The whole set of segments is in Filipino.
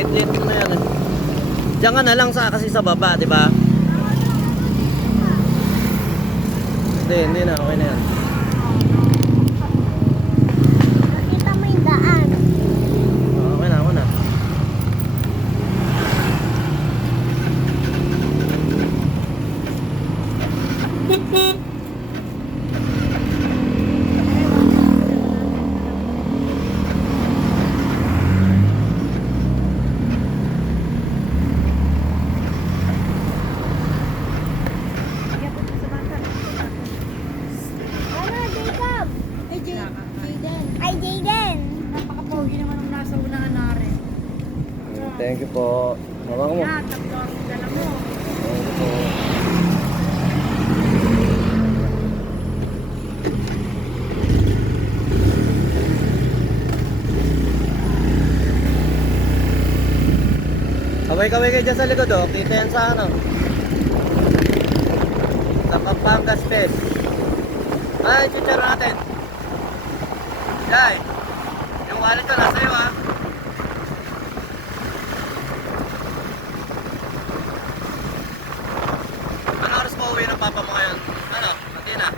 Late mo na yan eh. Diyan ka na lang sa kasi sa baba, di ba? Hindi na, okay na yan. Nakita mo yung daan. Okay na, ako na. Ano, Jacob? Jaden. Ay, Jaden. Napaka-pogi naman ang nasa unahan na rin. Thank you po. Hawak mo. Yan, tatlo ang dala mo. Thank you po. Kaway-kaway kayo dyan sa likod oh. Kita yan sa ano. Sa Pampangas Fest. Ay, picture natin. Jai, yung wallet ko nasa iyo ah. Ano oras pa uwi ng papa mo ngayon? Ano? Hindi na.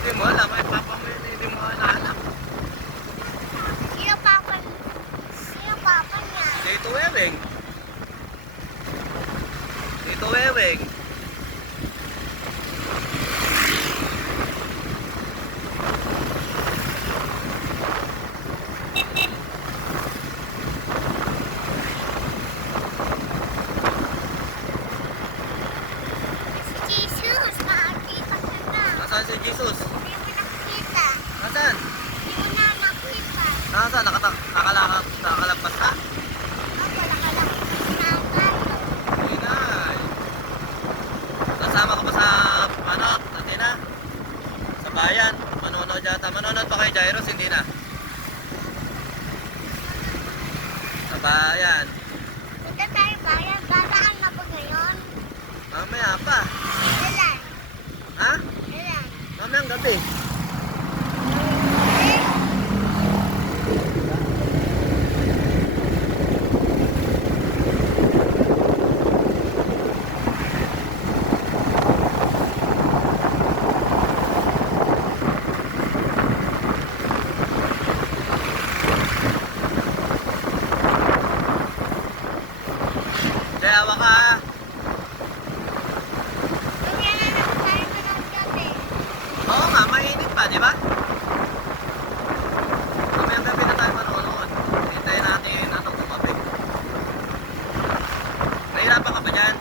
Hindi mo alam, ay papa mo yun, hindi mo alam. Sino papa niya? Dito Weweng. Dito Weweng. Si Jesus. Nakakita ka na. Nasaan si Jesus? Hindi mo nakita. Nasaan? Hindi mo na nakita. Nasaan? Nakakalagpas ka? Ako, nakalakita na ang kanto. Hindi na. Kasama ka pa sa, ano, dati na? Sa bayan. Manonood yata. Manonood pa kay Jairus? Hindi na. Sa bayan. Punta tayo bayan. Gataan na ba ngayon? Mamaya pa. Ilan? Ha? Ilan? Mamayang gabi. Jayawa ka. Kaya na naman tayo manood gabi. Oo nga, mainit pa, di ba? Mamayang gabi na tayo manonood. Hintayin natin anong tumabi. Nahirapan ka ba dyan?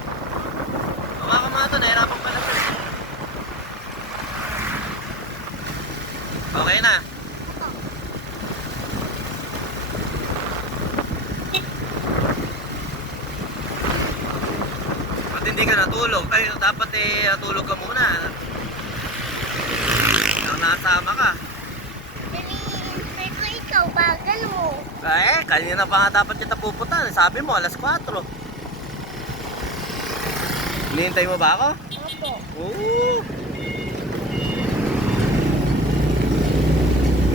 Baka ka mga ito, nahirapan pa na siya. Okay na. Ba't hindi ka natulog? Ay, dapat natulog ka muna. Nasama ka. Pinihintay ko ikaw. Bagal mo. Kanina pa nga dapat kita pupunta. Sabi mo, alas 4. Hinihintay mo ba ako? Opo. Oo.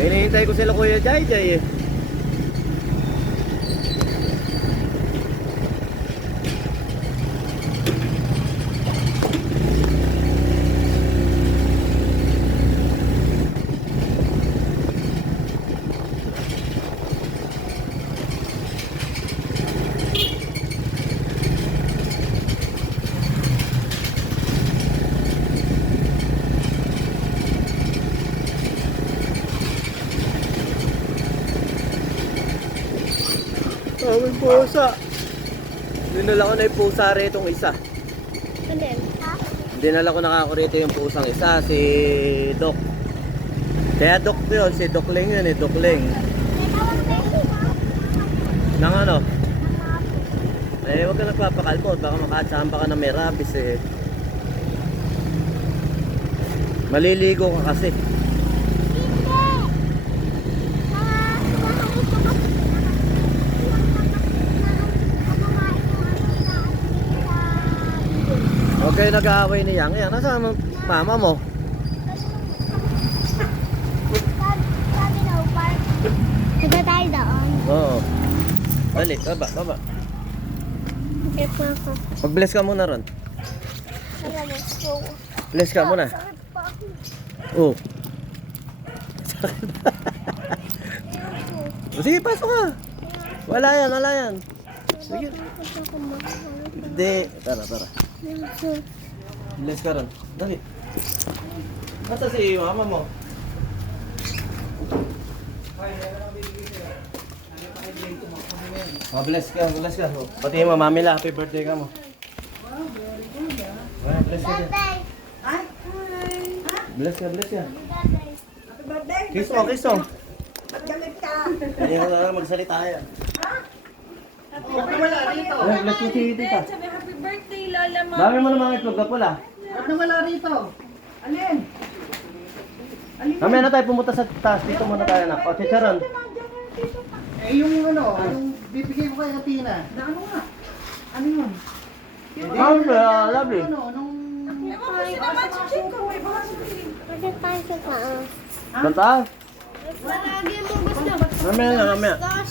Hinihintay ko sila Kuya Jai Jai eh. Aming pusa. Dinala ko na yung pusa rito yung isa. Kanin? Ha? Dinala ko nakakurito yung pusang isa, si Doc. Kaya Doc yun, si Doc Ling yun eh, Doc Ling. May tawag tayo. Nang ano? Huwag ka nagpapakalbot, baka makatsamba ka na may rabies eh. Maliligo ka kasi. Huwag kayo nag-aaway ni Yang. Yan, nasaan ang mama mo? Dali, baba. Okay pa ako. Mag-bless ka muna ron. Alam mo, so. Bless ka muna. Sakit pa ako. Oh. Sige, pasok ka. Wala yan. Sige. Bakit ako makakalap? Hindi. Tara. Bless ka ron. Dali. Nasa si mama mo? Oh, bless ka. Pati mo, mami la, happy birthday ka mo. Wow, bless ka. Tatay. Bless ka. Tatay. Kiss mo. Hindi mo na magsalita yan. Wala rito. Ay, bless mo si tita. Sabi, happy birthday, Lola Ma. Dami mo namang itlog na pula. Ba't na wala rito? Alin? Mamaya na tayo pumunta sa taas. Dito muna tayo na. O, chicharon. Eh yung yung bibigay ko kay Katina. Na ano nga? Ano yun? Lovely. Nung... Bakit tayo sa taas? Sa taas? Palagi mo gusto. Mamaya na. Taas.